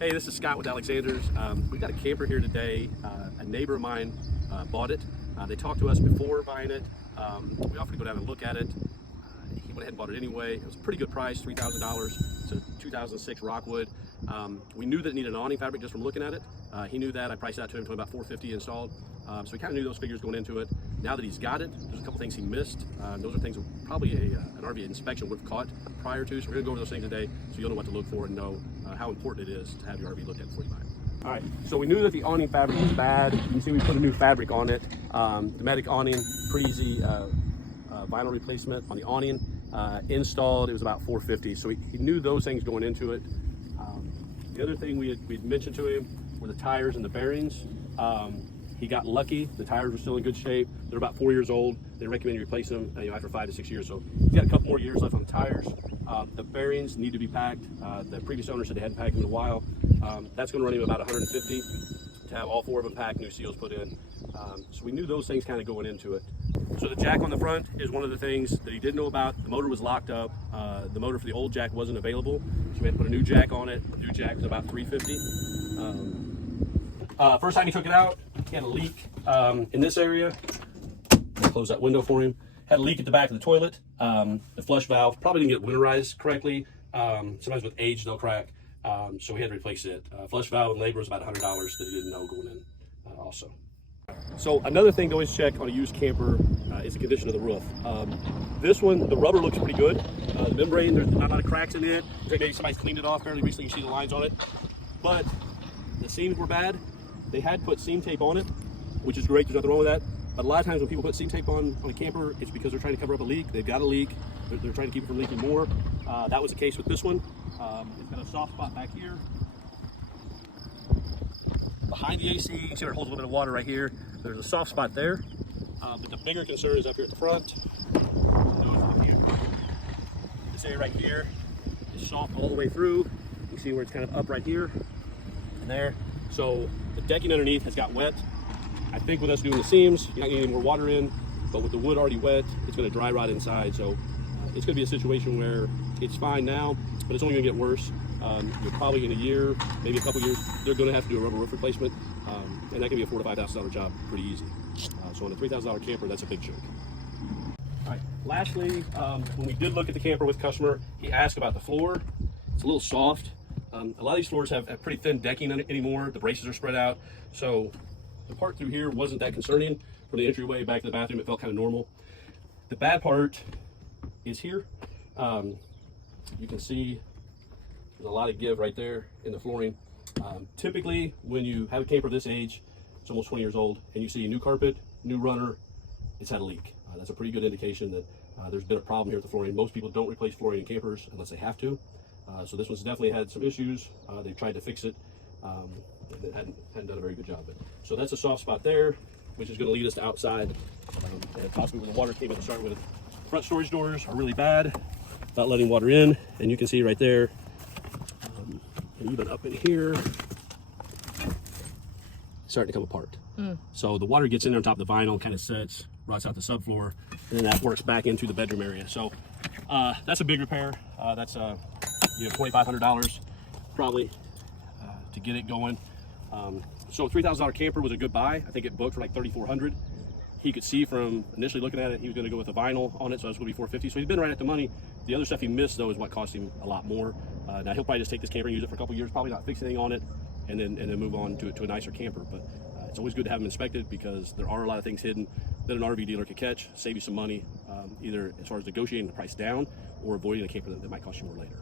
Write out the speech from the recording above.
Hey, this is Scott with Alexander's. We've got a camper here today. A neighbor of mine bought it. They talked to us before buying it. We offered to go down and look at it. He went ahead and bought it anyway. It was a pretty good price, $3,000. It's a 2006 Rockwood. We knew that it needed an awning fabric just from looking at it. He knew that. I priced it out to him to about $450 installed. So we kind of knew those figures going into it. Now that he's got it, there's a couple things he missed. Those are things that probably an RV inspection would have caught prior to. So we're going to go over those things today so you'll know what to look for and know how important it is to have your RV looked at before you buy it. All right, so we knew that the awning fabric was bad. You can see we put a new fabric on it. Dometic awning, pretty easy vinyl replacement on the awning. Installed, it was about $450. So he knew those things going into it. The other thing we'd mentioned to him were the tires and the bearings. He got lucky. The tires were still in good shape. They're about 4 years old. They recommend you replace them after 5 to 6 years. So he's got a couple more years left on the tires. The bearings need to be packed. The previous owner said they hadn't packed them in a while. That's going to run him about $150 to have all 4 of them packed, new seals put in. So we knew those things kind of going into it. So the jack on the front is one of the things that he didn't know about. The motor was locked up. The motor for the old jack wasn't available. So we had to put a new jack on it. The new jack was about $350. First time he took it out, he had a leak in this area. Close that window for him. Had a leak at the back of the toilet. The flush valve probably didn't get winterized correctly. Sometimes with age they'll crack. So we had to replace it. Flush valve and labor was about $100 that he didn't know going in also. So another thing to always check on a used camper is the condition of the roof. This one, the rubber looks pretty good. The membrane, there's not a lot of cracks in it. Maybe somebody's cleaned it off fairly recently. You see the lines on it. But the seams were bad. They had put seam tape on it, which is great. There's nothing wrong with that. But a lot of times when people put seam tape on a camper, it's because they're trying to cover up a leak. They've got a leak. They're trying to keep it from leaking more. That was the case with this one. It's got a soft spot back here. Behind the AC, you can see where it holds a little bit of water right here. There's a soft spot there. But the bigger concern is up here at the front. This area right here is soft all the way through. You can see where it's kind of up right here and there. So the decking underneath has got wet. I think with us doing the seams, you're not getting any more water in, but with the wood already wet, it's going to dry rot inside. So it's going to be a situation where it's fine now, but it's only going to get worse. You're probably in a year, maybe a couple years, they're going to have to do a rubber roof replacement, and that can be a $4,000 to $5,000 job pretty easy. So on a $3,000 camper, that's a big chunk. All right. Lastly, when we did look at the camper with customer, he asked about the floor. It's a little soft. A lot of these floors have pretty thin decking on it anymore. The braces are spread out. So the part through here wasn't that concerning. From the entryway back to the bathroom, it felt kind of normal. The bad part is here. You can see there's a lot of give right there in the flooring. Typically, when you have a camper this age, it's almost 20 years old, and you see a new carpet, new runner, it's had a leak. That's a pretty good indication that there's been a problem here with the flooring. Most people don't replace flooring in campers unless they have to. So this one's definitely had some issues. They've tried to fix it, and it hadn't done a very good job. So that's a soft spot there, which is going to lead us to outside, and possibly where the water came in to start with. Front storage doors are really bad, not letting water in, and you can see right there, and even up in here, starting to come apart. So the water gets in there on top of the vinyl, kind of sets, rots out the subfloor, and then that works back into the bedroom area. So that's a big repair. That's $2,500 probably to get it going. So $3,000 camper was a good buy. I think it booked for like $3,400. He could see from initially looking at it, he was going to go with a vinyl on it, so it's going to be $450. So he's been right at the money. The other stuff he missed though is what cost him a lot more. Now he'll probably just take this camper and use it for a couple years, probably not fix anything on it, and then move on to a nicer camper. But it's always good to have them inspected because there are a lot of things hidden that an RV dealer could catch, save you some money, either as far as negotiating the price down or avoiding a camper that might cost you more later.